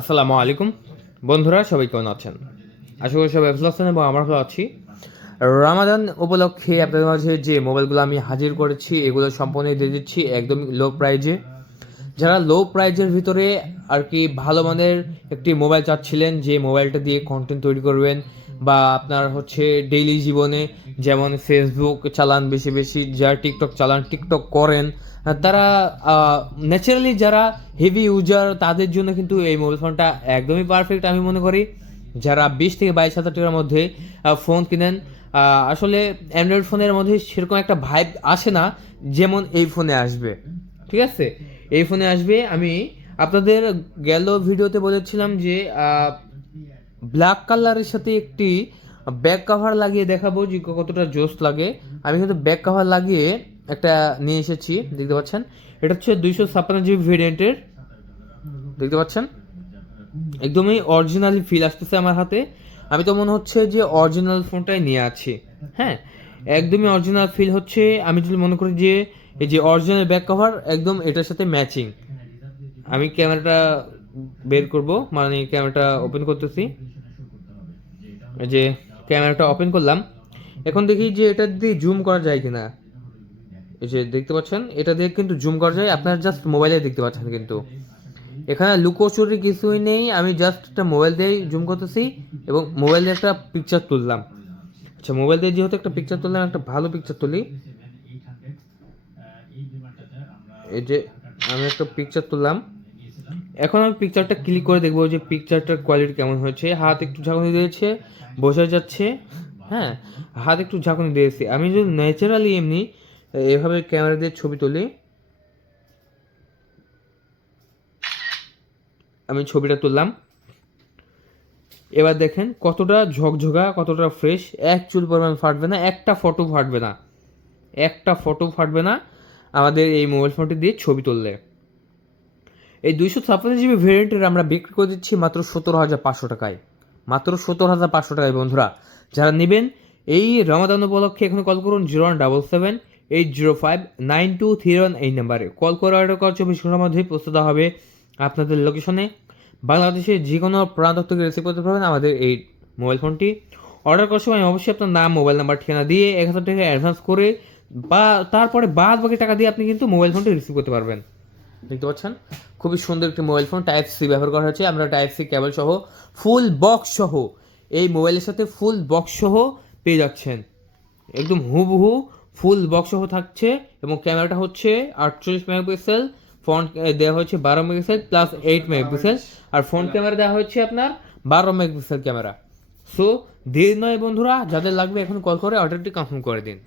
আসসালামু আলাইকুম বন্ধুরা, সবাই কেমন আছেন? আশা করি সবাই ভালো আছেন এবং আমরা ভালো আছি। রামাদান উপলক্ষে আপনাদের মাঝে যে মোবাইলগুলো আমি হাজির করেছি এগুলো সম্পূর্ণ দিয়ে দিচ্ছি একদম লো প্রাইজে। যারা লো প্রাইজের ভিতরে আর কি ভালো মানের একটি মোবাইল চাচ্ছিলেন, যে মোবাইলটা দিয়ে কন্টেন্ট তৈরি করবেন বা আপনার হচ্ছে ডেইলি জীবনে যেমন ফেসবুক চালান বেশি বেশি, যারা টিকটক চালান, টিকটক করেন, তারা ন্যাচারালি যারা হেভি ইউজার তাদের জন্য কিন্তু এই মোবাইল ফোনটা একদমই পারফেক্ট আমি মনে করি। যারা 20 থেকে 22 হাজার টাকার মধ্যে ফোন কিনেন, আসলে অ্যান্ড্রয়েড ফোনের মধ্যে সেরকম একটা ভাইব আসে না যেমন এই ফোনে আসবে। ঠিক আছে, এই ফোনে আসবে। আমি আপনাদের গেল ভিডিওতে বলেছিলাম যে ব্ল্যাক কালারের সাথে একটি ব্যাক কভার লাগিয়ে দেখাবো যে কতটা জোস লাগে। আমি কিন্তু ব্যাক কভার লাগিয়ে একটা নিয়ে এসেছি, দেখতে পাচ্ছেন। এটা হচ্ছে 256 GB ভেরিয়েন্টের, দেখতে পাচ্ছেন। একদমই অরিজিনালি ফিল আসতেছে আমার হাতে। আমি তো মনে হচ্ছে যে অরিজিনাল ফোনটাই নিয়ে আছি। হ্যাঁ, একদমই অরিজিনাল ফিল হচ্ছে। আমি যদি মনে করি যে এই যে অরিজিনাল ব্যাক কভার একদম এটার সাথে ম্যাচিং। আমি ক্যামেরাটা বের করব, মানে ক্যামেরাটা ওপেন করতেছি। এই যে ক্যামেরাটা ওপেন করলাম, এখন দেখি যে এটা দিয়ে জুম করা যায় কিনা। এই যে দেখতে পাচ্ছেন, এটা দিয়ে কিন্তু জুম করা যায়, আপনারা জাস্ট মোবাইলে দেখতে পাচ্ছেন। কিন্তু এখানে লুকোচুরি কিছুই নেই, আমি জাস্ট একটা মোবাইল দিয়েই জুম করতেছি এবং মোবাইল দিয়ে একটা পিকচার তুললাম। আচ্ছা, মোবাইল দিয়ে যেহেতু একটা পিকচার তুললাম, একটা ভালো পিকচার তুলি। এই যে আমি একটা পিকচার তুললাম, এখন আমি পিকচারটা ক্লিক করে দেখবো যে পিকচারটার কোয়ালিটি কেমন হয়েছে। হাত একটু ঝাঁকুনি দিয়েছে, বোঝা যাচ্ছে। হ্যাঁ, হাত একটু ঝাঁকুনি দিয়েছি। আমি যদি ন্যাচারালি এমনি এভাবে ক্যামেরা দিয়ে ছবি তুলি, আমি ছবিটা তুললাম। এবার দেখেন কতটা ঝকঝকা, কতটা ফ্রেশ। এক চুল পরিমাণ ফাটবে না, একটা ফটো ফাটবে না, একটা ফটো ফাটবে না আমাদের এই মোবাইল ফোনটি দিয়ে ছবি তুললে। এই 256 GB ভেরিয়েন্টের আমরা বিক্রি করে দিচ্ছি মাত্র 17,500 টাকায়। মাত্র 17,500 টাকায় বন্ধুরা। যারা নেবেন এই রমাদান উপলক্ষে এখন কল করুন 0177805923 এই নাম্বারে কল করে অর্ডার করার 24 ঘন্টার মধ্যেই পৌঁছে দেওয়া হবে আপনাদের লোকেশনে। বাংলাদেশের যে কোনো প্রান্ত থেকে রিসিভ করতে পারবেন আমাদের এই মোবাইল ফোনটি। অর্ডার করার সময় অবশ্যই আপনার নাম, মোবাইল নাম্বার, ঠিকানা দিয়ে 1,000 টাকা অ্যাডভান্স করে বা তারপরে বাদ বাকি টাকা দিয়ে আপনি কিন্তু মোবাইল ফোনটি রিসিভ করতে পারবেন। দেখতে পাচ্ছেন খুবই সুন্দর একটি মোবাইল ফোন, টাইপ সি ব্যবহার করা হয়েছে। আমরা টাইপ সি কেবল সহ ফুল বক্স সহ এই মোবাইলের সাথে ফুল বক্স সহ পেয়ে যাচ্ছেন। একদম হুবহু ফুল বক্স সহ থাকছে এবং ক্যামেরাটা হচ্ছে 48 মেগাপিক্সেল। ফ্রন্ট দেওয়া হয়েছে 12 মেগাপিক্সেল প্লাস 8 মেগাপিক্সেল, আর ফ্রন্ট ক্যামেরা দেওয়া হয়েছে আপনার 12 মেগাপিক্সেল ক্যামেরা। সো দেরি নয় বন্ধুরা, যাদের লাগবে এখন কল করে অর্ডারটি কনফার্ম করে দিন।